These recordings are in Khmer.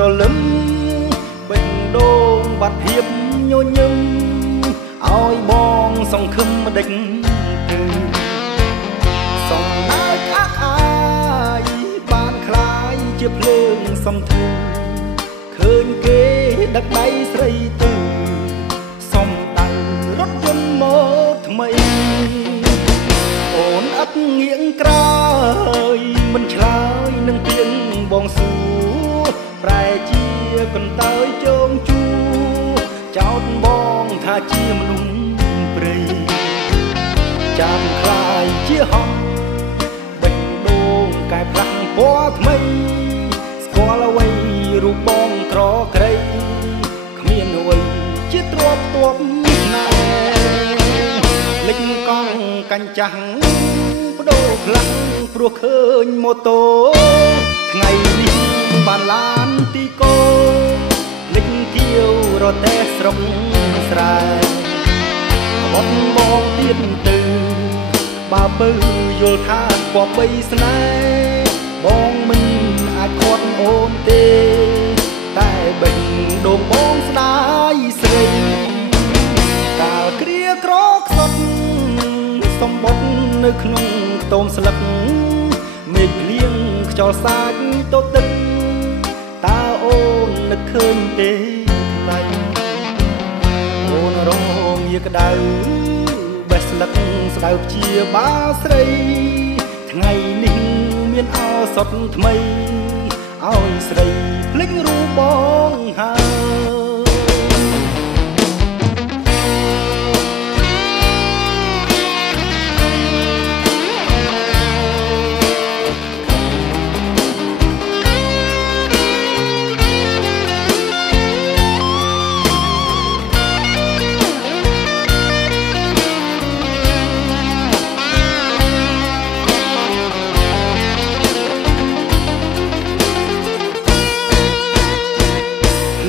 រលឹមបេះដូងបាត់ភាពញញឹមឲ្យបងសង្ឃឹមដេចទៅសងដើរអាក់អាយបានคล้ายជាភ្លើងសំធូឃើញគេដឹកដៃស្រីទៅសំដៅរថយន្តម៉ូថ្មីអូនអត់ងៀងក្រោយមិនឆ្លើយនឹងទៀងបងសួរប្រែជាកន្តើយជោងជួចោតបងថាជាមនុស្សព្រៃចាំខ្លាយជាហំបេះដូងកែផ្លាស់ពណ៌ថ្មីស្គាល់អ្វីរូបបងក្រក្រៃគ្មានអ្វីជាទ្រព្យផ្ទាប់ណាលេចកង់កាញ់ចាស់បដូរខ្លាំងព្រោះឃើញម៉ូតូថ្ងៃនេះបានឡានទីកោលេចគៀវរទេះស្រុកស្រែបត់បងទៀតទៅបើបើយល់ថាគប្បីស្នេហ៍បងមិនអាចខាត់អូនទេតែបេះដូងបងស្ដាយស្រីកាលគ្រាក្រខ្សត់សម្បត្តិនៅក្នុងខ្ទមស្លឹកមេឃភ្លៀងខ្យល់សាច់ទៅទឹកតើអូននឹកឃើញទេថ្លៃអូនរងងារក្តៅបេះស្លឹកស្ដៅព្យាបាលស្រីថ្ងៃនេះមានឱសថថ្មីឲ្យស្រីភ្លេចរូបបងហើយ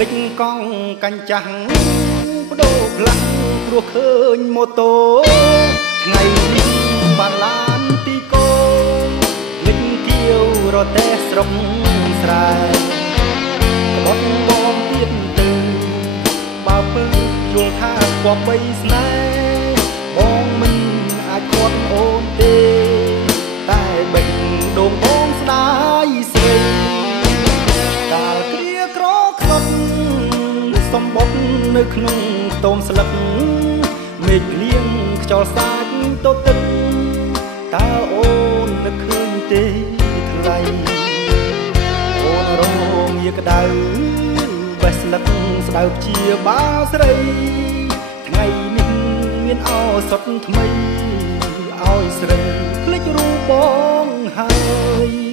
លេចកង់កាញ់ចាស់បដូរផ្លាស់ព្រោះឃើញម៉ូតូថ្ងៃនេះបានឡានទីកោលេចគៀវរទេះស្រុកស្រែក្បត់បងទៀតទៅបើពើយល់ថាគប្បីស្នេហ៍បងមិនអាចខាត់អូនទេតែបេះដូងបងស្ដាយស្រីកាលគ្រាក្រខ្សត់សម្បត្តិនៅក្នុងខ្ទមស្លឹកមេឃភ្លៀងខ្យល់សាច់ទៅទឹកតើអូននឹកឃើញទេថ្លៃអូនរងងារក្តៅបេះស្លឹកស្ដៅព្យាបាលស្រីថ្ងៃនេះមានឱសថថ្មីឲ្យស្រីភ្លេចរូបបងហើយ